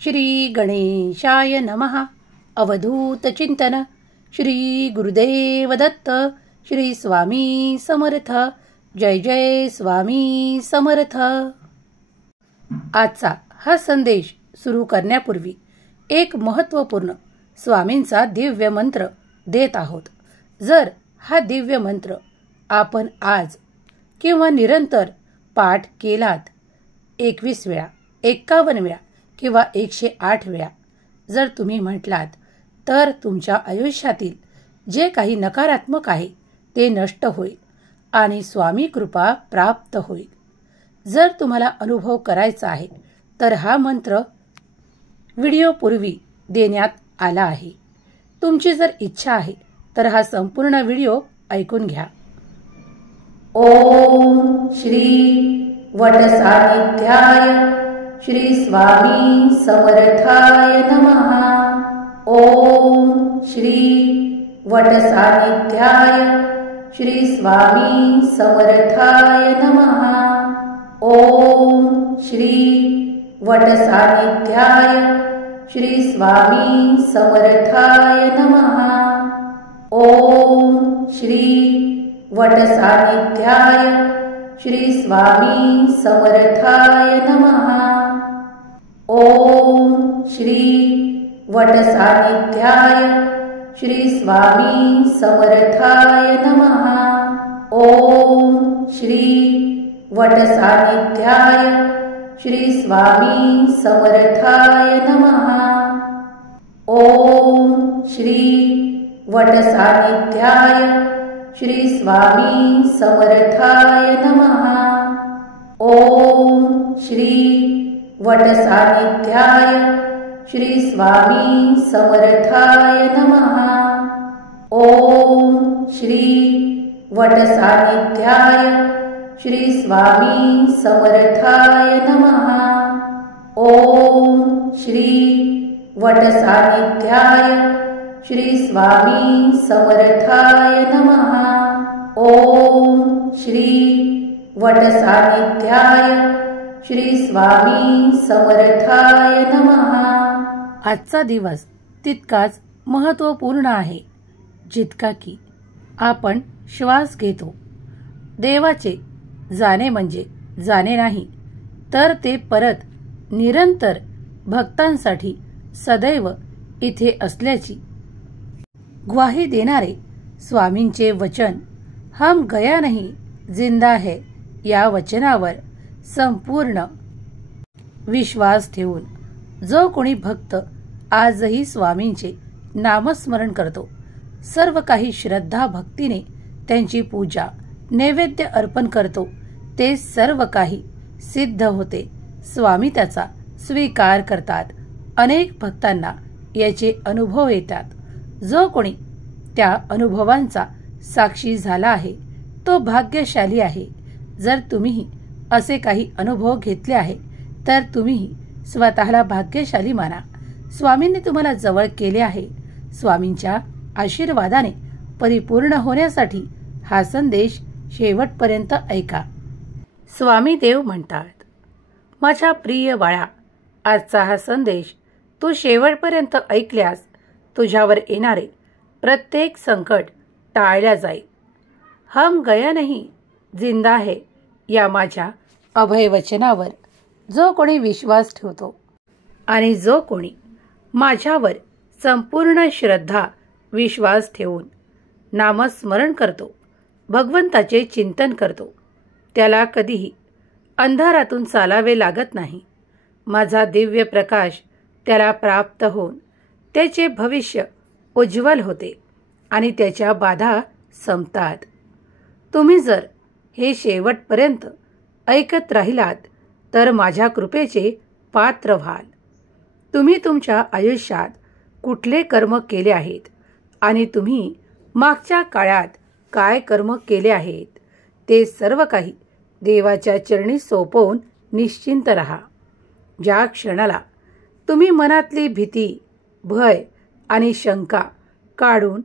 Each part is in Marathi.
श्री गणेशाय नमः. अवधूत चिंतन. श्री गुरुदेव दत्त. श्री स्वामी समर्थ. जय जय स्वामी समर्थ. आजचा हा संदेश सुरू करण्यापूर्वी एक महत्त्वपूर्ण स्वामींचा दिव्य मंत्र देत आहोत. जर हा दिव्य मंत्र आपण आज किंवा निरंतर पाठ केलात 21 वेळा, 51 वेळा किंवा 108 वेळा जर तुम्ही म्हटलात तर तुमच्या आयुष्यातील जे काही नकारात्मक आहे ते नष्ट होईल आणि स्वामी कृपा प्राप्त होईल. जर तुम्हाला अनुभव करायचा आहे तर हा मंत्र व्हिडिओपूर्वी देण्यात आला आहे. तुमची जर इच्छा आहे तर हा संपूर्ण व्हिडिओ ऐकून घ्या. ओम श्री वटसान्निध्याय श्री स्वामी समर्थाय नमः. ओम श्री वटसान्निध्याय श्री स्वामी समर्थाय नमः. ओम श्री वटसान्निध्याय श्री स्वामी समर्थाय नमः. ओम श्री वटसान्निध्याय श्री स्वामी समर्थाय नमः. ओम श्री वटसान्निध्याय श्री स्वामी समर्थाय नमः. ओम श्री वटसान्निध्याय श्री स्वामी समर्थाय नमः. ओम श्री वटसान्निध्याय श्री स्वामी समर्थाय नमः. ओम श्री वटसान्निध्याय श्री स्वामी समर्थाय नमः. ओम श्री वटसान्निध्याय श्री स्वामी समर्थाय नमः. ओम श्री वटसान्निध्याय श्री स्वामी समर्थाय नमः. ओम श्री वटसान्निध्याय श्री स्वामी समर्थाय नमः. आजचा दिवस तितकाच महत्त्वपूर्ण आहे जितका की आपण श्वास घेतो. देवाचे जाणे म्हणजे जाणे नाही, तर ते परत निरंतर भक्तांसाठी सदैव इथे असल्याची ग्वाही देणारे स्वामींचे वचन हम गया नहीं जिंदा है या वचनावर संपूर्ण विश्वास ठेवून जो कोणी भक्त आजही स्वामींचे नामस्मरण करतो, सर्व काही श्रद्धा भक्तीने त्यांची पूजा नैवेद्य अर्पण करतो, ते सर्व काही सिद्ध होते. स्वामी त्याचा स्वीकार करतात. अनेक भक्तांना याचे अनुभव येतात. जो कोणी त्या अनुभवांचा साक्षी झाला आहे तो भाग्यशाली आहे. जर तुम्हीही असे काही अनुभव घेतले आहे तर तुम्हीही स्वतःला भाग्यशाली माना. स्वामींनी तुम्हाला जवळ केले आहे. स्वामींच्या आशीर्वादाने परिपूर्ण होण्यासाठी हा संदेश शेवटपर्यंत ऐका. स्वामी देव म्हणतात, माझ्या प्रिय बाळा, आजचा हा संदेश तू शेवटपर्यंत ऐकल्यास तुझ्यावर येणारे प्रत्येक संकट टाळल्या जाईल. हम गया नहीं जिंदा है या माझ्या अभयवचनावर जो कोणी विश्वास ठेवतो आणि जो कोणी माझ्यावर संपूर्ण श्रद्धा विश्वास ठेवून नामस्मरण करतो, भगवंताचे चिंतन करतो, त्याला कधीही अंधारातून चालावे लागत नाही. माझा दिव्य प्रकाश त्याला प्राप्त होऊन त्याचे भविष्य उज्ज्वल होते आणि त्याच्या बाधा संपतात. तुम्ही जर हे शेवटपर्यंत ऐकत राहिलात तर माझ्या कृपेचे पात्र व्हाल. तुम्ही तुमच्या आयुष्यात कुठले कर्म केले आहेत आणि तुम्ही मागच्या काळात काय कर्म केले आहेत ते सर्व काही देवाच्या चरणी सोपवून निश्चिंत राहा. ज्या क्षणाला तुम्ही मनातली भीती, भय आणि शंका काढून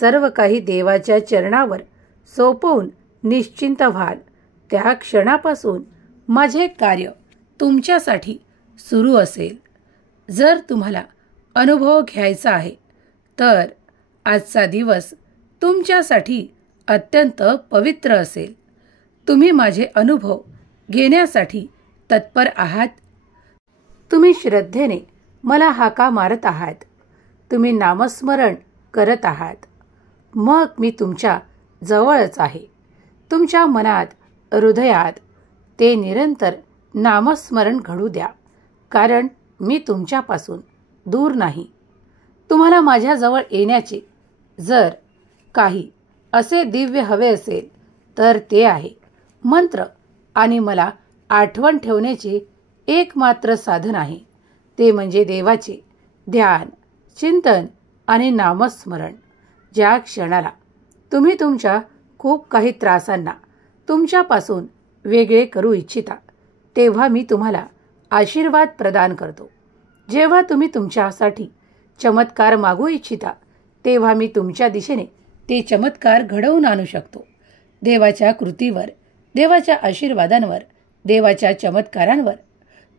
सर्व काही देवाच्या चरणावर सोपवून निश्चिंत व्हाल, त्या क्षणापासून माझे कार्य तुमच्यासाठी सुरू असेल. जर तुम्हाला अनुभव घ्यायचा आहे तर आजचा दिवस तुमच्यासाठी अत्यंत पवित्र असेल. तुम्ही माझे अनुभव घेण्यासाठी तत्पर आहात. तुम्ही श्रद्धेने मला हाका मारत आहात. तुम्ही नामस्मरण करत आहात. मग मी तुमच्या जवळच आहे. तुमच्या मनात, हृदयात ते निरंतर नामस्मरण घडू द्या, कारण मी तुमच्यापासून दूर नाही. तुम्हाला माझ्याजवळ येण्याचे जर काही असे दिव्य हवे असेल तर ते आहे मंत्र आणि मला आठवण ठेवण्याचे एकमात्र साधन आहे. ते म्हणजे देवाचे ध्यान, चिंतन आणि नामस्मरण. ज्या क्षणाला तुम्ही तुमच्या खूप काही त्रासांना तुमच्यापासून वेगळे करू इच्छिता तेव्हा मी तुम्हाला आशीर्वाद प्रदान करतो. जेव्हा तुम्ही तुमच्यासाठी चमत्कार मागू इच्छिता तेव्हा मी तुमच्या दिशेने ते चमत्कार घडवून आणू शकतो. देवाच्या कृतीवर, देवाच्या आशीर्वादांवर, देवाच्या चमत्कारांवर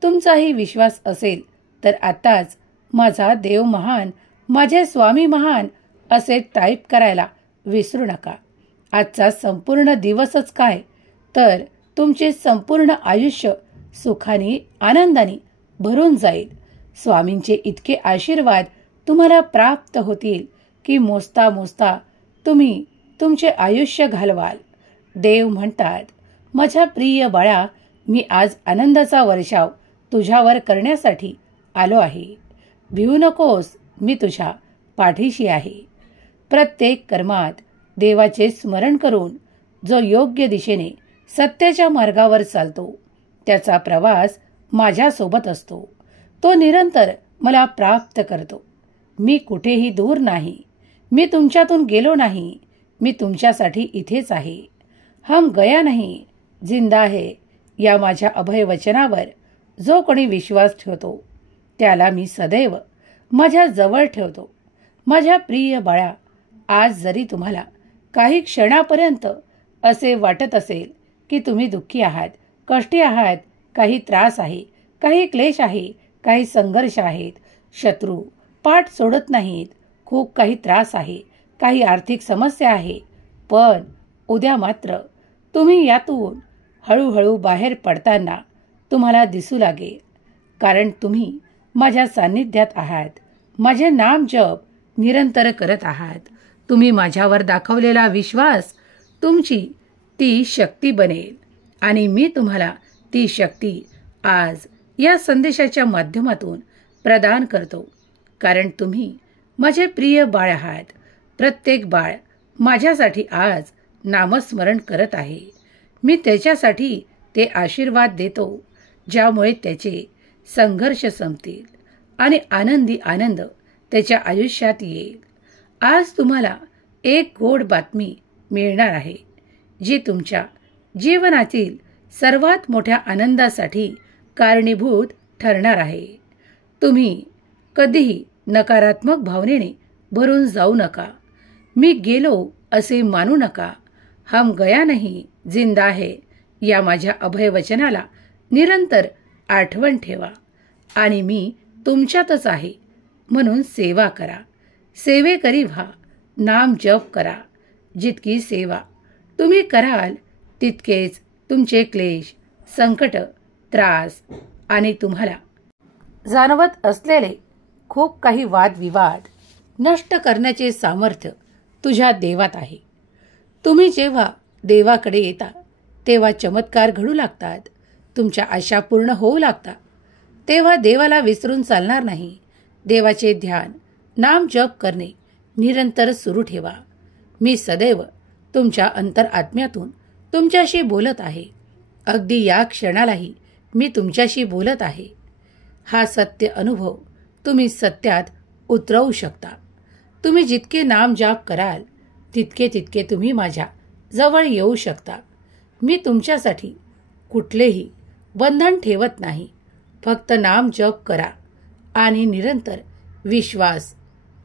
तुमचाही विश्वास असेल तर आताच माझा देव महान, माझे स्वामी महान असे टाईप करायला विसरू नका. आजचा संपूर्ण दिवसच काय तर तुमचे संपूर्ण आयुष्य सुखाने, आनंदाने भरून जाईल. स्वामींचे इतके आशीर्वाद तुम्हाला प्राप्त होतील की मोजता मोजता तुम्ही तुमचे आयुष्य घालवाल. देव म्हणतात, माझ्या प्रिय बाळा, मी आज आनंदाचा वर्षाव तुझ्यावर करण्यासाठी आलो आहे. भिवू नकोस, मी तुझ्या पाठीशी आहे. प्रत्येक कर्मात देवाचे स्मरण करून जो योग्य दिशेने सत्याच्या मार्गावर चालतो त्याचा प्रवास माझ्यासोबत असतो. तो निरंतर मला प्राप्त करतो. मी कुठेही दूर नाही. मी तुमच्यातून गेलो नाही. मी तुमच्यासाठी इथेच आहे. हम गया नहीं, जिंदा है या माझ्या अभय वचनावर जो कोणी विश्वास ठेवतो त्याला मी सदैव माझ्या जवळ ठेवतो. माझ्या प्रिय बाळा, आज जरी तुम्हाला काही क्षणापर्यंत असे वाटत असेल की तुम्ही दुःखी आहात, कष्टी आहात, काही त्रास आहे, काही क्लेश आहे, काही संघर्ष आहेत, शत्रू पाठ सोडत नाहीत, खूप काही त्रास आहे, काही आर्थिक समस्या आहे, पण उद्या मात्र तुम्ही यातून हळूहळू बाहेर पडताना तुम्हाला दिसू लागेल. कारण तुम्ही माझ्या सान्निध्यात आहात. माझे नाम जप निरंतर करत आहात. तुम्ही माझ्यावर दाखवलेला विश्वास तुमची ती शक्ती बनेल आणि मी तुम्हाला ती शक्ती आज या संदेशाच्या माध्यमातून प्रदान करतो. कारण तुम्ही माझे प्रिय बाळ आहात. प्रत्येक बाळ माझ्यासाठी आज नामस्मरण करत आहे. मी त्याच्यासाठी ते आशीर्वाद देतो ज्यामुळे त्याचे संघर्ष संपतील आणि आनंदी आनंद त्याच्या आयुष्यात येईल. आज तुम्हाला एक गोड बातमी मिळणार आहे जी तुमच्या जीवनातील सर्वात मोठ्या आनंदासाठी कारणीभूत ठरणार आहे. तुम्ही कधीही नकारात्मक भावनेने भरून जाऊ नका. मी गेलो असे मानू नका. हम गया नहीं, जिंदा है या माझ्या अभयवचनाला निरंतर आठवण ठेवा आणि मी तुमच्यातच आहे म्हणून सेवा करा. सेवेकरी व्हा. नाम जप करा. जितकी सेवा तुम्ही कराल तितकेच तुमचे क्लेश, संकट, त्रास आणि तुम्हाला जाणवत असलेले खूप काही वादविवाद नष्ट करण्याचे सामर्थ्य तुझ्या देवात आहे. तुम्ही जेव्हा देवाकडे येता तेव्हा चमत्कार घडू लागतात. तुमच्या आशा पूर्ण होऊ लागतात. तेव्हा देवाला विसरून चालणार नाही. देवाचे ध्यान, नाम जप करणे निरंतर सुरू ठेवा. मी सदैव तुमच्या अंतरआत्म्यातून तुमच्याशी बोलत आहे. अगदी या क्षणालाही मी तुमच्याशी बोलत आहे. हा सत्य अनुभव तुम्ही सत्यात उतरवू शकता. तुम्ही जितके नाम जाप कराल तितके तितके तुम्ही माझ्या जवळ येऊ शकता. मी तुमच्यासाठी कुठलेही बंधन ठेवत नाही. फक्त नाम जप करा आणि निरंतर विश्वास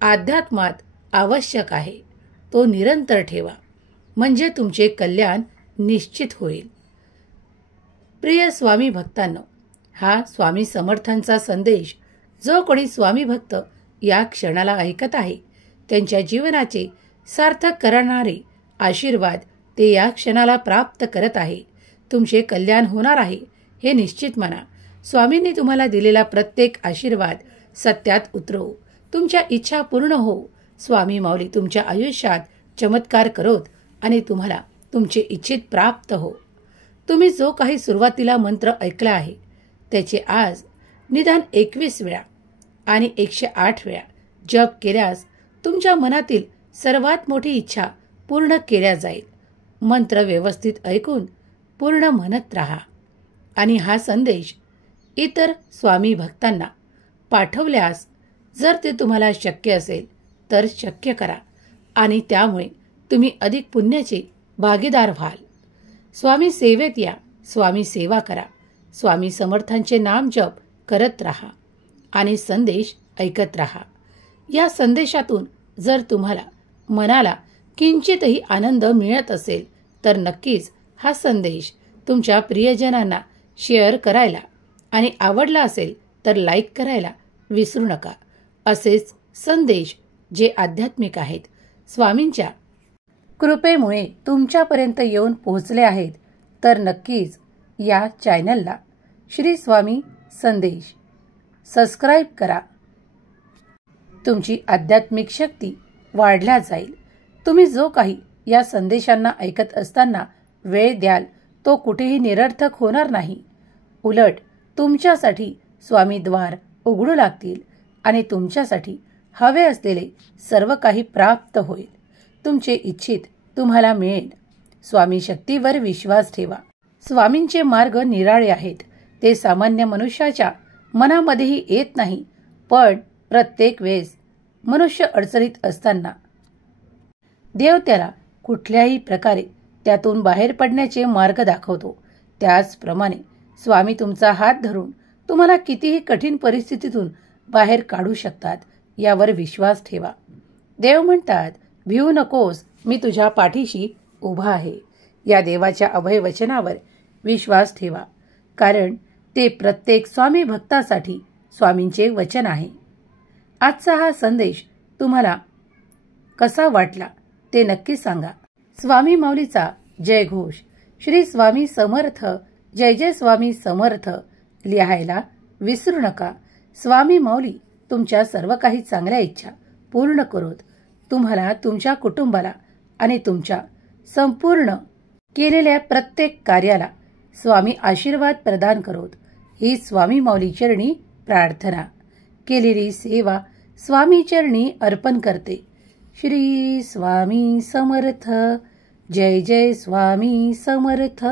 अध्यात्मात आवश्यक आहे तो निरंतर ठेवा, म्हणजे तुमचे कल्याण निश्चित होईल. प्रिय स्वामी भक्तांनो, हा स्वामी समर्थांचा संदेश जो कोणी स्वामी भक्त या क्षणाला ऐकत आहे त्यांच्या जीवनाचे सार्थक करणारे आशीर्वाद ते या क्षणाला प्राप्त करत आहे. तुमचे कल्याण होणार आहे हे निश्चित माना. स्वामींनी तुम्हाला दिलेला प्रत्येक आशीर्वाद सत्यात उतरवो. तुमच्या इच्छा पूर्ण हो. स्वामी माऊली तुमच्या आयुष्यात चमत्कार करोत आणि तुम्हाला तुमचे इच्छित प्राप्त हो. तुम्ही जो काही सुरुवातीला मंत्र ऐकला आहे त्याचे आज निदान 21 वेळा आणि 108 वेळा जप केल्यास तुमच्या मनातील सर्वात मोठी इच्छा पूर्ण केल्या जाईल. मंत्र व्यवस्थित ऐकून पूर्ण म्हणत राहा आणि हा संदेश इतर स्वामी भक्तांना पाठवल्यास जर ते तुम्हाला शक्य असेल तर शक्य करा आणि त्यामुळे तुम्ही अधिक पुण्याचे भागीदार व्हाल. स्वामी सेवेत या. स्वामी सेवा करा. स्वामी समर्थांचे नाम जप करत राहा आणि संदेश ऐकत राहा. या संदेशातून जर तुम्हाला मनाला किंचितही आनंद मिळत असेल तर नक्कीच हा संदेश तुमच्या प्रियजनांना शेअर करायला आणि आवडला असेल तर लाईक करायला विसरू नका. असेच संदेश जे आध्यात्मिक आहेत स्वामींच्या कृपेमुळे तुमच्यापर्यंत येऊन पोहोचले आहेत तर नक्कीच या चॅनलला श्री स्वामी संदेश सबस्क्राईब करा. तुमची आध्यात्मिक शक्ती वाढल्या जाईल. तुम्ही जो काही या संदेशांना ऐकत असताना वेळ द्याल तो कुठेही निरर्थक होणार नाही. उलट तुमच्यासाठी स्वामी द्वार उघडू लागतील आणि तुमच्यासाठी हवे असलेले सर्व काही प्राप्त होईल. तुमचे इच्छित तुम्हाला मिळेल. स्वामी शक्तीवर विश्वास ठेवा. स्वामींचे मार्ग निराळे आहेत. ते सामान्य मनुष्याच्या मनामध्येही येत नाही. पण प्रत्येक वेळेस मनुष्य अडचणीत असताना देव त्याला कुठल्याही प्रकारे त्यातून बाहेर पडण्याचे मार्ग दाखवतो. त्याचप्रमाणे स्वामी तुमचा हात धरून तुम्हाला कितीही कठीण परिस्थितीतून बाहेर काढू शकतात यावर विश्वास ठेवा. देव म्हणतात, भिवू नकोस, मी तुझ्या पाठीशी उभा आहे. या देवाच्या अभय वचनावर विश्वास ठेवा, कारण ते प्रत्येक स्वामी भक्तासाठी स्वामींचे वचन आहे. आजचा हा संदेश तुम्हाला कसा वाटला ते नक्की सांगा. स्वामी माऊलीचा जयघोष. श्री स्वामी समर्थ. जय जय स्वामी समर्थ लिहायला विसरू नका. स्वामी माऊली तुमच्या सर्व काही चांगल्या इच्छा पूर्ण करोत. तुम्हाला, तुमच्या कुटुंबाला आणि तुमच्या संपूर्ण केलेल्या प्रत्येक कार्याला स्वामी आशीर्वाद प्रदान करोत. ही स्वामी माऊली चरणी प्रार्थना. केलेली सेवा स्वामी चरणी अर्पण करते. श्री स्वामी समर्थ. जय जय स्वामी समर्थ.